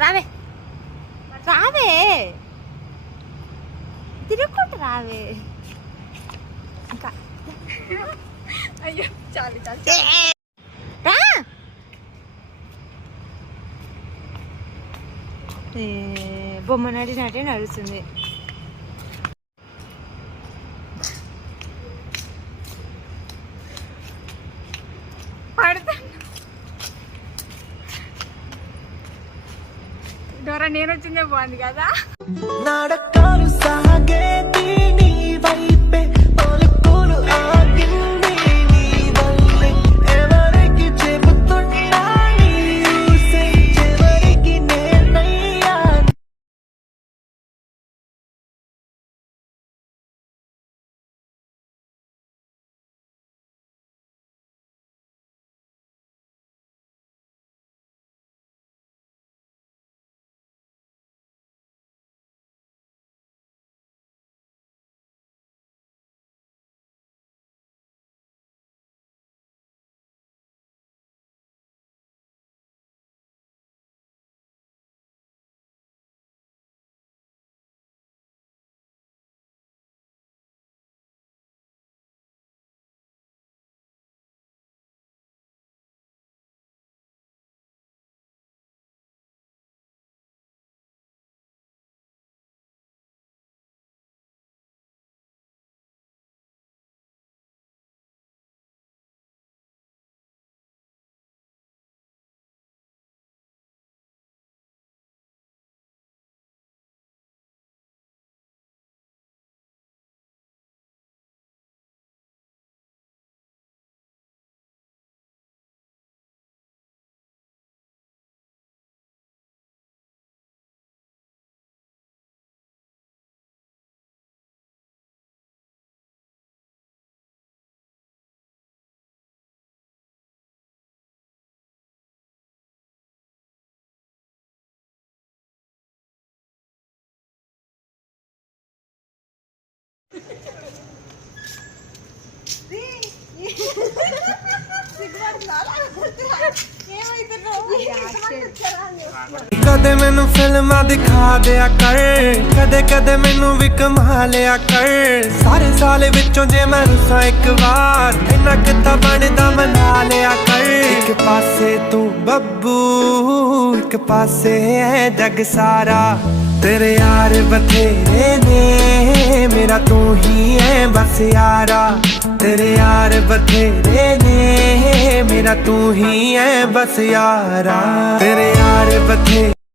రావే రావే తిరుగుకుంటూ రావే ఇంకా అయ్యో చాలు చాలు బొమ్మ నడినట్టే నడుస్తుంది. డోరా నేను వచ్చిందే బాగుంది కదా. నడకాలు సాగేది నీ వైపే పలుకులు ఆగింది నీ వల్లే ఎవరికి చెబుతున్నా నీ ఊసే చివరికి నేనయ్యా. ਕਦੇ ਮੈਨੂੰ ਫਿਲਮਾਂ ਦਿਖਾ ਦਿਆ ਕਰ, ਕਦੇ ਕਦੇ ਮੈਨੂੰ ਵੀ ਕਮਾ ਲਿਆ ਕਰ। ਸਾਰੇ ਸਾਲ ਵਿੱਚੋਂ ਜੇ ਮੈਂ ਰੁੱਸਾਂ ਇੱਕ ਵਾਰ, ਇੰਨਾ ਕਿੱਤਾ ਬਣਦਾ ਮਨਾ ਲਿਆ ਕਰ। ਇੱਕ ਪਾਸੇ ਤੂੰ ਬੱਬੂ, ਇੱਕ ਪਾਸੇ ਹੈ ਜੱਗ ਸਾਰਾ। ਤੇਰੇ ਯਾਰ ਬਥੇਰੇ ਨੇ, ਮੇਰਾ ਤੂੰ ਹੀ ਹੈ ਬਸ ਯਾਰਾ। ਤੇਰੇ ਯਾਰ ਬਥੇਰੇ ਨੇ, ਮੇਰਾ ਤੂੰ ਹੀ ਹੈ ਬਸ ਯਾਰਾ। ਤੇਰੇ ਯਾਰ ਬਥੇਰੇ